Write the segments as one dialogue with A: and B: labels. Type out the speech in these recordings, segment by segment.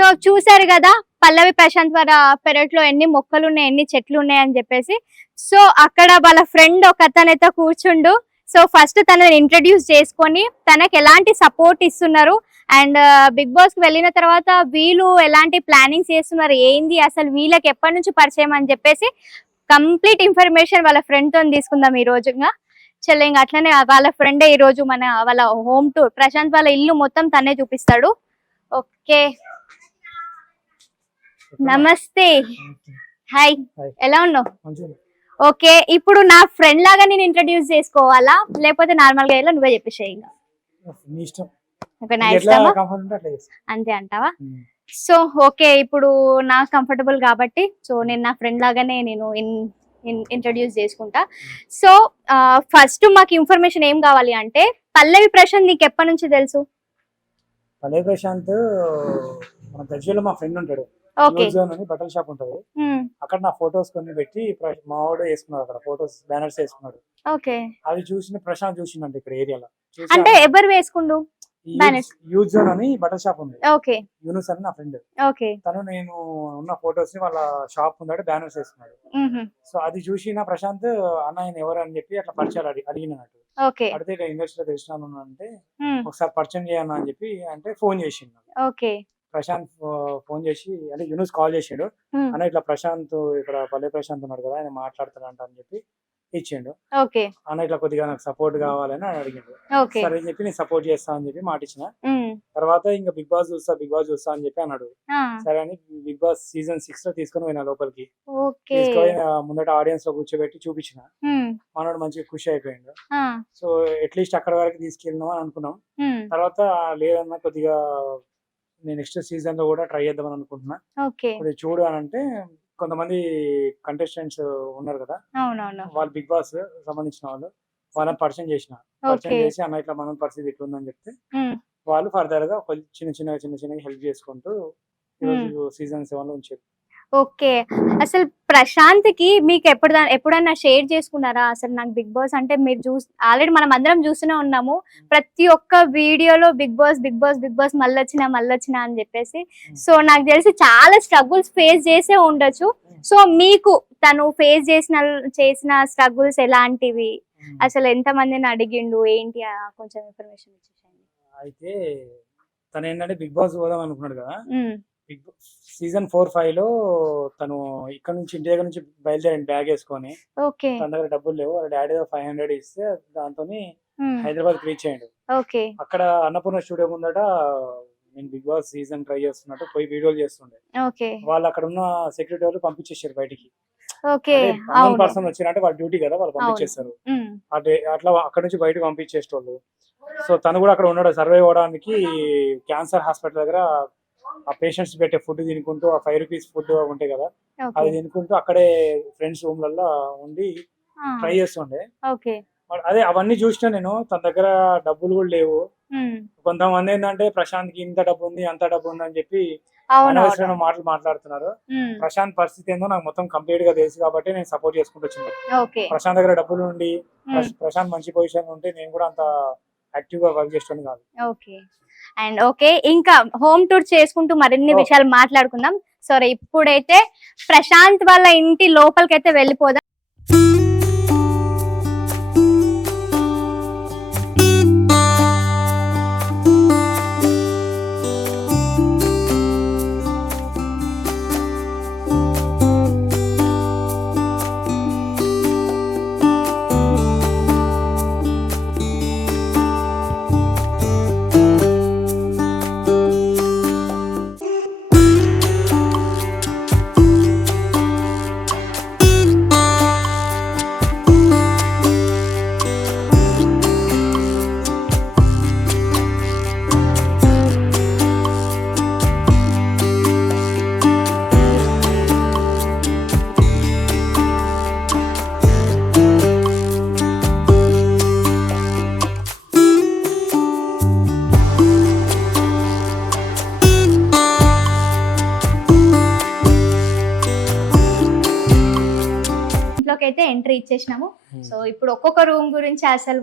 A: So చూసారు కదా పల్లవి ప్రశాంత్ వారి పెరట్లో ఎన్ని మొక్కలు ఉన్నాయి ఎన్ని చెట్లు ఉన్నాయి అని చెప్పేసి. సో అక్కడ వాళ్ళ ఫ్రెండ్ ఒక అతనైతే కూర్చుండు. సో ఫస్ట్ తనని ఇంట్రడ్యూస్ చేసుకొని తనకి ఎలాంటి సపోర్ట్ ఇస్తున్నారు అండ్ బిగ్ బాస్కి వెళ్ళిన తర్వాత వీళ్ళు ఎలాంటి ప్లానింగ్స్ చేస్తున్నారు ఏంది అసలు వీళ్ళకి ఎప్పటి నుంచి పరిచయం అని చెప్పేసి కంప్లీట్ ఇన్ఫర్మేషన్ వాళ్ళ ఫ్రెండ్తో తీసుకుందాం ఈ రోజుగా చలో ఇంకా అట్లనే వాళ్ళ ఫ్రెండే ఈ రోజు మన వాళ్ళ హోమ్ టూర్. ప్రశాంత్ వాళ్ళ ఇల్లు మొత్తం తనే చూపిస్తాడు. ఓకే. నమస్తే. హాయ్. ఎలా ఉన్నావు? ఓకే ఇప్పుడు నా ఫ్రెండ్ లాగా నేను ఇంట్రడ్యూస్ చేసుకోవాలా? లేకపోతే నార్మల్గా ఇలా నువ్వే చెప్పేసేయి
B: చేస్తా.
A: అంతే అంటావా? సో ఓకే ఇప్పుడు నాకు కంఫర్టబుల్ కాబట్టి సో నేను నా ఫ్రెండ్ లాగానే నేను ఇంట్రడ్యూస్ చేసుకుంటా. సో ఫస్ట్ మాకు ఇన్ఫర్మేషన్ ఏం కావాలి అంటే పల్లవి ప్రశాంత్ నీకు ఎప్పటి నుంచి తెలుసు?
B: పల్లె ప్రశాంత్ మన మా ఫ్రెండ్ ఉంటాడు. జోన్ అని బట్టల షాప్ ఉంటది. అక్కడ నా ఫొటోస్ కొన్ని పెట్టి ప్ర- మా వాడు వేసుకున్నాడు అక్కడ ఫొటోస్ బ్యానర్స్ వేసుకున్నాడు.
A: ఓకే.
B: అవి చూసిన ప్రశాంత్ చూసిండంట ఇక్కడ ఏరియాలో.
A: అంటే ఎవరు వేసుకుండు?
B: యూజ్ జోన్ అని బట్టల షాప్ ఉంది.
A: ఓకే.
B: యూనుస్ అని నా ఫ్రెండ్.
A: ఓకే.
B: తను నేను ఉన్న ఫొటోస్ని వాళ్ళ షాప్ ముందట బ్యానర్స్ వేసుకున్నాడు. సో అది చూసిన ప్రశాంత్ అన్న ఆయన ఎవరు? అని చెప్పి అట్లా పరిచయాలు అడిగి అడిగినట్టు.
A: ఓకే.
B: అడిగితే ఇండస్ట్రీలో తెలిసిన అంటే ఒకసారి పరిచయం చేయను అని చెప్పి అంటే ఫోన్ చేసిండు.
A: ఓకే.
B: ప్రశాంత్ ఫోన్ చేసి అంటే యూనుస్ కాల్ చేసిండు. అన్న ఇట్లా ప్రశాంత్ ఇక్కడ పల్లె ప్రశాంత్ ఉన్నాడు కదా ఆయన మాట్లాడతాడంట అని చెప్పి ఇచ్చిండు.
A: ఓకే.
B: అన్న ఇట్లా కొద్దిగా నాకు సపోర్ట్ కావాలని అడిగిండు. సరే అని చెప్పి నేను సపోర్ట్ చేస్తా అని చెప్పి మాట ఇచ్చిన. తర్వాత ఇంకా బిగ్ బాస్ చూస్తా బిగ్ బాస్ చూస్తా అని చెప్పి అన్నాడు. సరే అని బిగ్ బాస్ సీజన్ సిక్స్లో తీసుకొని పోయినా లోపలికి. తీసుకొని ముందట ఆడియన్స్లో కూర్చోబెట్టి చూపించిన. మనోడు మంచిగా ఖుషి అయిపోయిండు. సో అట్లీస్ట్ అక్కడ వరకు తీసుకెళ్ళినాం అని అనుకున్నాం. తర్వాత లేదన్నా కొద్దిగా నేను నెక్స్ట్ సీజన్లో కూడా ట్రై చేద్దామని అనుకుంటున్నా.
A: ఓకే.
B: చూడు అని అంటే కొంతమంది కంటెస్టెంట్స్ ఉన్నారు కదా.
A: అవునవును.
B: వాళ్ళు బిగ్ బాస్ సంబంధించిన వాళ్ళు. వాళ్ళని పరిచయం చేసిన. పరిచయం చేసి అన్న ఇట్లా మన పరిస్థితి ఇట్లుందని చెప్తే వాళ్ళు ఫర్దర్గా చిన్న చిన్న చిన్న చిన్నగా హెల్ప్ చేసుకుంటూ ఈరోజు సీజన్ సెవెన్లో ఉంచారు.
A: ఓకే. అసలు ప్రశాంత్కి మీకు ఎప్పుడు ఎప్పుడన్నా షేర్ చేసుకున్నారా? అసలు నాకు బిగ్ బాస్ అంటే మీరు చూ ఆల్రెడీ మనం అందరం చూస్తూనే ఉన్నాము. ప్రతి ఒక్క వీడియోలో Bigg Boss Bigg Boss Bigg Boss మళ్ళొచ్చినా మళ్ళొచ్చినా అని చెప్పేసి. సో నాకు తెలిసి చాలా స్ట్రగుల్స్ ఫేస్ చేసే ఉండొచ్చు. సో మీకు తను ఫేస్ చేసిన చేసిన స్ట్రగుల్స్ ఎలాంటివి? అసలు ఎంత మందిని అడిగిండు? ఏంటి? కొంచెం ఇన్ఫర్మేషన్ ఇచ్చేసేయండి.
B: అయితే తను ఏంటంటే బిగ్ బాస్ పోదాం అనుకున్నాడు కదా? బిగ్ సీజన్ ఫోర్ ఫైవ్లో తను ఇక్కడ నుంచి ఇంటి దగ్గర నుంచి బయలుదేరండి బ్యాగ్ వేసుకొని
A: ఓకే.
B: తన దగ్గర డబ్బులు లేవు. వాళ్ళ డాడీ ఫైవ్ హండ్రెడ్ ఇస్తే దాంతో హైదరాబాద్ రీచ్ అయ్యాడు
A: ఓకే.
B: అక్కడ అన్నపూర్ణ స్టూడియో ముందట నేను బిగ్ బాస్ సీజన్ ట్రై చేస్తున్నట్టు పోయి వీడియోలు చేస్తుండే.
A: ఓకే.
B: వాళ్ళు అక్కడ ఉన్న సెక్యూరిటీ వాళ్ళు పంపించేసారు బయటికి.
A: ఓకే.
B: పర్సన్ వచ్చినట్టే వాళ్ళ డ్యూటీ కదా వాళ్ళు పంపించేస్తారు అట్లా అక్కడ నుంచి బయటకు పంపించేసేటోళ్ళు. సో తను కూడా అక్కడ ఉన్నాడు. సర్వే అవ్వడానికి క్యాన్సర్ హాస్పిటల్ దగ్గర ఆ పేషెంట్స్ పెట్టే ఫుడ్ తినుకుంటూ ఆ ఫైవ్ రూపీస్ ఫుడ్ ఉంటాయి కదా అది తినుకుంటూ అక్కడే ఫ్రెండ్స్ రూమ్లలో ఉండి ట్రై చేస్తుండే. అదే అవన్నీ చూసిన నేను తన దగ్గర డబ్బులు కూడా లేవు.
A: ఉమ్,
B: కొంతమంది ఏంటంటే ప్రశాంత్కి ఇంత డబ్బు ఉంది అంత డబ్బు ఉంది అని చెప్పి అనవసరమైన మాటలు మాట్లాడుతున్నారు.
A: ఉమ్,
B: ప్రశాంత్ పరిస్థితి ఏందో నాకు మొత్తం కంప్లీట్గా తెలుసు కాబట్టి నేను సపోర్ట్ చేసుకుంటూ వచ్చింది ప్రశాంత్ దగ్గర డబ్బులు ఉండి ప్రశ్- ప్రశాంత్ మంచి పొజిషన్ ఉంటే నేను కూడా అంత యాక్టివ్గా వర్క్ చేస్తాను కాదు.
A: అండ్ ఓకే ఇంకా హోమ్ టూర్ చేసుకుంటూ మరిన్ని. విషయాలు మాట్లాడుకుందాం సరే ఇప్పుడైతే ప్రశాంత్ వాళ్ళ ఇంటి లోపలికైతే వెళ్ళిపోదాం ఇచ్చేసినాము. సో ఇప్పుడు ఒక్కొక్క రూమ్ గురించి అసలు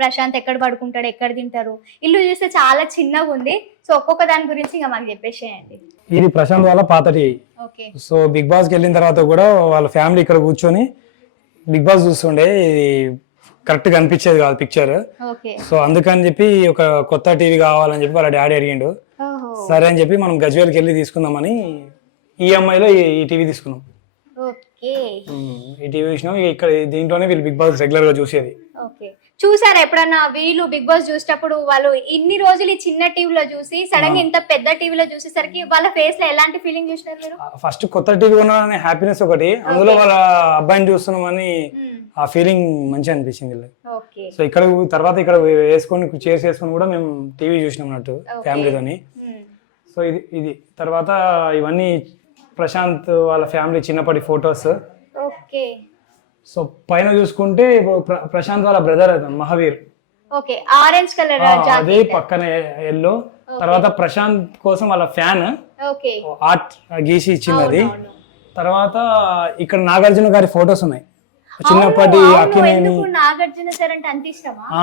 A: ప్రశాంత్ ఎక్కడ పడుకుంటాడు ఎక్కడ తింటారు? ఇల్లు చూస్తే చాలా చిన్నగా ఉంది. సో ఒక్కొక్క దాని గురించి ఇంకా మాకు చెప్పేసేయండి.
B: ఇది ప్రశాంత్ వాళ్ళ పాత టీవీ
A: ఓకే.
B: సో బిగ్ బాస్కి వెళ్ళిన తర్వాత కూడా వాళ్ళ ఫ్యామిలీ ఇక్కడ కూర్చొని బిగ్ బాస్ చూస్తుండే. ఇది కరెక్ట్గా అనిపించేది కాదు పిక్చర్. సో అందుకని చెప్పి ఒక కొత్త టీవీ కావాలని చెప్పి వాళ్ళ డాడీ అడిగిండు. సరే అని చెప్పి మనం గజ్వేల్కి వెళ్ళి తీసుకుందామని ఈఎంఐలో ఈ టీవీ తీసుకున్నాం.
A: ఓకే.
B: ఈ టీవీ చూసినాం ఇక ఇక్కడ దీంట్లోనే వీళ్ళు బిగ్ బాస్ రెగ్యులర్గా చూసేది.
A: ఓకే. చూసారా ఎప్పుడన్నా వీళ్ళు బిగ్ బాస్ చూసేటప్పుడు వాళ్ళు ఇన్ని రోజులు ఈ చిన్న టీవీలో చూసి సడన్గా ఇంత పెద్ద టీవీలో చూసేసరికి వాళ్ళ ఫేస్లో ఎలాంటి ఫీలింగ్ చూసినారు మీరు?
B: ఫస్ట్ కొత్త టీవీ కొనాలనే హ్యాపీనెస్ ఒకటి అందులో వాళ్ళ అబ్బాయిని చూస్తున్నామని ఆ ఫీలింగ్ మంచిగా అనిపించింది
A: ఓకే.
B: సో ఇక్కడ తర్వాత ఇక్కడ వేసుకొని చేసి వేసుకొని కూడా మేము టీవీ చూసినాం అన్నట్టు. ఫ్యామిలీతోని. సో ఇది ఇది తర్వాత ఇవన్నీ ప్రశాంత్ వాళ్ళ ఫ్యామిలీ చిన్నప్పటి ఫొటోస్.
A: ఓకే.
B: సో పైన చూసుకుంటే ప్రశాంత్ వాళ్ళ brother Mahaveer.
A: Okay orange colour
B: అదే పక్కన ఎల్లో. తర్వాత ప్రశాంత్ కోసం వాళ్ళ ఫ్యాన్.
A: ఓకే.
B: ఆర్ట్ గీసి ఇచ్చింది అది. తర్వాత ఇక్కడ నాగార్జున గారి ఫొటోస్ ఉన్నాయి. చిన్నప్పటి అక్కినేని
A: నాగార్జున సార్ అంటే అంత ఇష్టమా?
B: ఆ,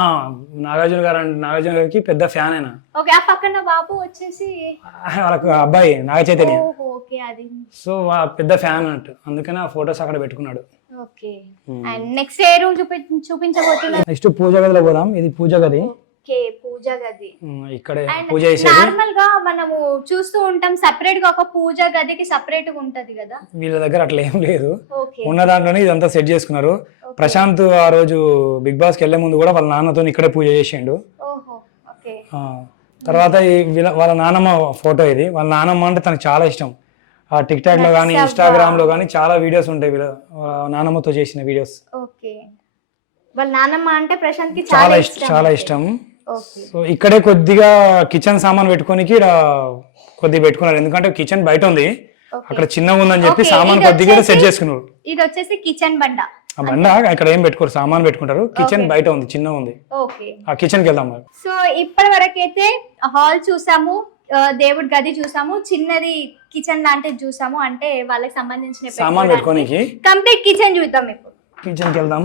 B: నాగార్జున గారు అంటే నాగార్జున గారికి పెద్ద ఫ్యాన్ అయినా
A: ఓకే ఆ పక్కన బాబు వచ్చేసి
B: వాళ్ళకు అబ్బాయి నాగ చైతన్య
A: ఓహో ఓకే.
B: సో పెద్ద ఫ్యాన్ అన్నట్టు. అందుకని ఆ ఫొటోస్ అక్కడ పెట్టుకున్నాడు.
A: ఓకే. అండ్ నెక్స్ట్ ఏ రూమ్ చూపి చూపించబోతున్నారు?
B: నెక్స్ట్ పూజ గదిలో పోదాం. ఇది పూజ గది.
A: ఓకే పూజ గది.
B: ఇక్కడే పూజ చేసేది.
A: నార్మల్గా మనము చూస్తూ ఉంటాం సపరేట్గా ఒక పూజ గదికి సపరేట్గా ఉంటది కదా?
B: వీళ్ళ దగ్గర అట్లా ఏం లేదు. ఉన్న దాంట్లోనే ఇదంతా సెట్ చేసుకున్నారు. ప్రశాంత్ ఆ రోజు బిగ్ బాస్కి వెళ్ళే ముందు కూడా వాళ్ళ నాన్నతో ఇక్కడే పూజ చేసిండు. తర్వాత వీళ్ళ- నానమ్మ ఫోటో ఇది. వాళ్ళ నానమ్మ అంటే తనకు చాలా ఇష్టం. టిక్ టాక్లో కానీ ఇన్స్టాగ్రామ్లో కానీ చాలా వీడియోస్ ఉంటాయి వీళ్ళ నానమ్మతో చేసిన వీడియోస్
A: ఓకే. వాళ్ళ నానమ్మ అంటే ప్రశాంత్కి
B: చాలా ఇష్టం చాలా ఇష్టం. సో ఇక్కడే కొద్దిగా కిచెన్ సామాన్ పెట్టుకోనికి కొద్దిగా పెట్టుకున్నారు. ఎందుకంటే కిచెన్ బయట ఉంది. అక్కడ చిన్నగా ఉందని చెప్పి సామాన్ కొద్దిగా సెట్ చేసుకున్నారు.
A: ఇది వచ్చేసి కిచెన్ బండ.
B: ఆ బండ ఇక్కడ ఏం పెట్టుకోరు సామాన్ పెట్టుకుంటారు. కిచెన్ బయట ఉంది చిన్నగా ఉంది. ఆ కిచెన్కి వెళ్దాం
A: సో ఇప్పటి వరకైతే హాల్ చూసాము. దేవుడి గది చూసాము. చిన్నది కిచెన్ లాంటిది చూసాము. అంటే వాళ్ళకి సంబంధించిన
B: సామాన్ పెట్టుకోనికి?
A: కంప్లీట్ కిచెన్ చూద్దాం ఇప్పుడు.
B: కిచెన్కి వెళ్దాం.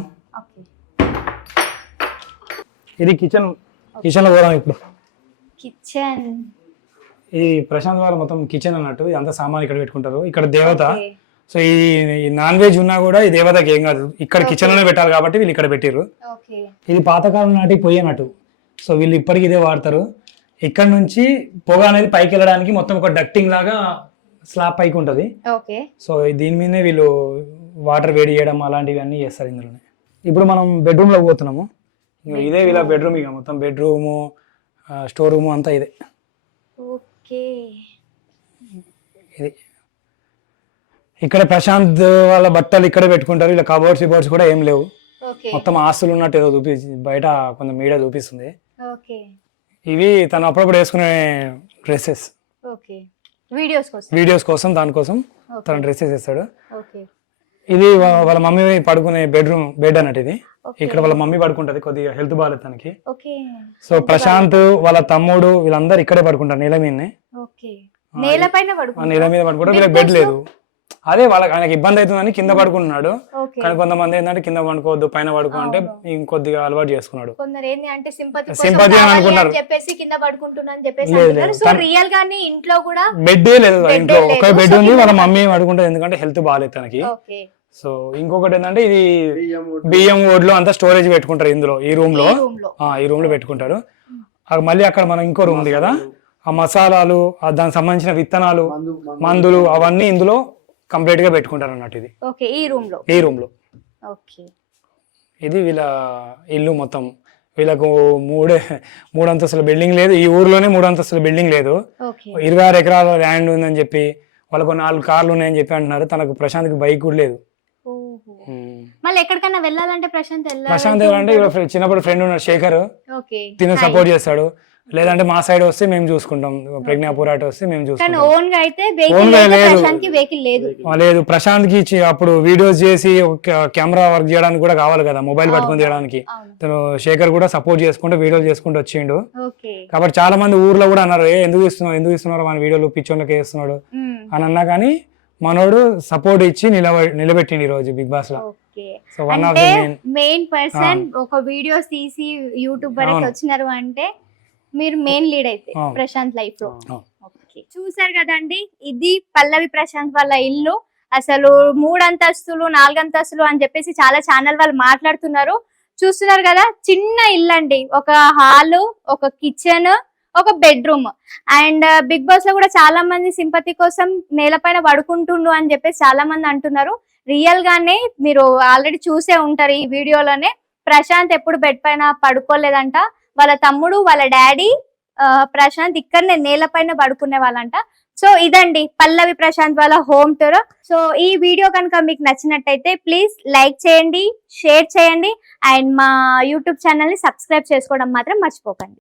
B: ఇది కిచెన్ కిచెన్లో పోదాం ఇప్పుడు.
A: కిచెన్.
B: ఇది ప్రశాంత్ వాళ్ళ మొత్తం కిచెన్ అన్నట్టు ఇదంతా సామాన్ ఇక్కడ పెట్టుకుంటారు. ఇక్కడ దేవత. సో ఈ నాన్ వెజ్ ఉన్నా కూడా ఈ దేవతకి ఏం కాదు. ఇక్కడ కిచెన్లోనే పెట్టాలి కాబట్టి వీళ్ళు ఇక్కడ పెట్టిర్రు.
A: ఓకే.
B: ఇది పాతకాలం నాటి పొయ్యి అన్నట్టు. సో వీళ్ళు ఇప్పటికి ఇదే వాడతారు. ఇక్కడ నుంచి పొగ అనేది పైకి వెళ్ళడానికి మొత్తం ఒక డక్టింగ్ లాగా స్లాబ్ పైకి ఉంటుంది.
A: ఓకే.
B: సో దీని మీదనే వీళ్ళు వాటర్ వేడి చేయడం అలాంటివి అన్నీ చేస్తారు ఇందులోనే. ఇప్పుడు మనం బెడ్రూమ్లో పోతున్నాము. ఇదే వీళ్ళ బెడ్రూమ్ ఇక మొత్తం బెడ్రూము స్టోర్ రూము అంతా ఇదే.
A: ఓకే.
B: ఇది. ఇక్కడ ప్రశాంత్ వాళ్ళ బట్టలు ఇక్కడే పెట్టుకుంటారు. ఇలా కబోర్డ్స్ బోర్డ్స్ కూడా ఏం లేవు. మొత్తం ఆస్తులు ఉన్నట్టు ఏదో చూపి బయట కొంచెం మీడియా చూపిస్తుంది.
A: ఓకే.
B: ఇవి తను అప్పుడప్పుడు వేసుకునే డ్రెస్సెస్.
A: ఓకే. వీడియోస్ కోసం?
B: వీడియోస్ కోసం దానికోసం తన డ్రెస్సెస్ వేస్తాడు.
A: ఓకే.
B: ఇది వాళ్ళ మమ్మీ పడుకునే బెడ్రూమ్ బెడ్ అన్నట్టు ఇది. ఇక్కడ వాళ్ళ మమ్మీ పడుకుంటది కొద్దిగా హెల్త్ బాగాలేదు తనకి. సో ప్రశాంత్ వాళ్ళ తమ్ముడు వీళ్ళందరూ ఇక్కడే పడుకుంటారు నేల మీదనే.
A: ఓకే. నేల
B: మీద పడుకుంటారు వీళ్ళకి బెడ్ లేదు. అదే వాళ్ళకి ఆయనకి ఇబ్బంది అవుతుందని కింద పడుకుంటున్నాడు.
A: ఓకే
B: కానీ కొంతమంది ఏంటంటే కింద పడుకోవద్దు పైన పడుకో అంటే ఇంకొద్దిగా అలవాటు చేసుకున్నాడు.
A: కొందరు ఏంది అంటే సింపతి
B: అని అనుకున్నారు.
A: చెప్పేసి కింద పడుకుంటున్నా అని చెప్పేసి
B: లేదు,
A: అంటున్నారు.
B: లేదు.
A: సో
B: తను-
A: రియల్ గానే ఇంట్లో కూడా
B: బెడ్డే లేదు
A: Bed
B: ఇంట్లో ఒక. బెడ్ ఉంది వాళ్ళ మమ్మీ పడుకుంటుంది ఎందుకంటే హెల్త్ బాగాలేదు తనకి.
A: ఓకే
B: సో ఇంకొకటి ఏంటంటే ఇది బియ్యం ఓడ్లు అంతా స్టోరేజ్ పెట్టుకుంటారు ఇందులో ఈ
A: రూమ్లో. రూమ్లో.
B: ఆ, ఈ రూమ్లో పెట్టుకుంటారు. ఆ, మళ్ళీ అక్కడ మనం ఇంకో రూమ్ ఉంది కదా. ఆ మసాలాలు ఆ దానికి సంబంధించిన విత్తనాలు మందులు అవన్నీ ఇందులో కంప్లీట్గా పెట్టుకుంటారు అన్నట్టు ఇది.
A: ఓకే ఈ రూమ్లో
B: ఈ రూమ్లో
A: ఓకే.
B: ఇది వీళ్ళ ఇల్లు మొత్తం. వీళ్ళకు మూడే మూడు అంతస్తుల బిల్డింగ్ లేదు. ఈ ఊర్లోనే మూడు అంతస్తుల బిల్డింగ్ లేదు. ఇరవై ఆరు ఎకరాల ల్యాండ్ ఉందని చెప్పి వాళ్ళకు నాలుగు కార్లు ఉన్నాయని చెప్పి అంటున్నారు. తనకు ప్రశాంత్కి బైక్ కూడా లేదు.
A: మళ్ళీ ఎక్కడికైనా వెళ్ళాలంటే ప్రశాంత్
B: ప్రశాంత్ చిన్నప్పుడు ఫ్రెండ్ ఉన్నాడు శేఖర్. తిను సపోర్ట్ చేస్తాడు. లేదంటే మా సైడ్ వస్తే మేము చూసుకుంటాం. ప్రజ్ఞాపూర్ అటు వస్తే మేము చూసుకుంటాం.
A: ఓన్గా అయితే లేదు.
B: లేదు. ప్రశాంత్కి అప్పుడు వీడియోస్ చేసి కెమెరా వర్క్ చేయడానికి కూడా కావాలి కదా. మొబైల్ పట్టుకొని తీయడానికి.
A: అవును.
B: తను శేఖర్ కూడా సపోర్ట్ చేసుకుంటూ వీడియోలు చేసుకుంటూ వచ్చిండు. కాబట్టి చాలా మంది ఊర్లో కూడా అన్నారు ఏ ఎందుకు ఇస్తున్నావు? ఎందుకు ఇస్తున్నారు మన వీడియోలు? పిచ్చోళ్ళకి వేస్తున్నాడు అని అన్నా కానీ మనోడు సపోర్ట్ ఇచ్చి నిలబ నిలబెట్టిండు ఈ రోజు బిగ్
A: బాస్లో.
B: So one of main
A: person ఒక వీడియోస్ తీసి యూట్యూబ్ వరకు. వచ్చినారు అంటే మీరు మెయిన్ లీడ్ అయితే. ప్రశాంత్ లైఫ్లో. చూసారు కదండి ఇది పల్లవి ప్రశాంత్ వాళ్ళ ఇల్లు. అసలు మూడు అంతస్తులు నాలుగు అంతస్తులు అని చెప్పేసి చాలా ఛానల్ వాళ్ళు మాట్లాడుతున్నారు. చూస్తున్నారు కదా చిన్న ఇల్లు అండి ఒక హాల్ ఒక కిచెన్ ఒక బెడ్రూమ్ అండ్ బిగ్ బాస్లో కూడా చాలా మంది సింపతి కోసం నేలపైన పడుకుంటుండు అని చెప్పేసి చాలా మంది అంటున్నారు. రియల్ గానే మీరు ఆల్రెడీ చూసే ఉంటారు ఈ వీడియోలోనే. ప్రశాంత్ ఎప్పుడు బెడ్ పైన పడుకోలేదంట. వాళ్ళ తమ్ముడు వాళ్ళ డాడీ ఆ, ప్రశాంత్ ఇక్కడనే నేలపైన పడుకునే వాళ్ళంట. సో ఇదండి పల్లవి ప్రశాంత్ వాళ్ళ హోమ్ టూర్. సో ఈ వీడియో కనుక మీకు నచ్చినట్టయితే ప్లీజ్ లైక్ చేయండి షేర్ చేయండి అండ్ మా యూట్యూబ్ ఛానల్ని సబ్స్క్రైబ్ చేసుకోవడం మాత్రం మర్చిపోకండి.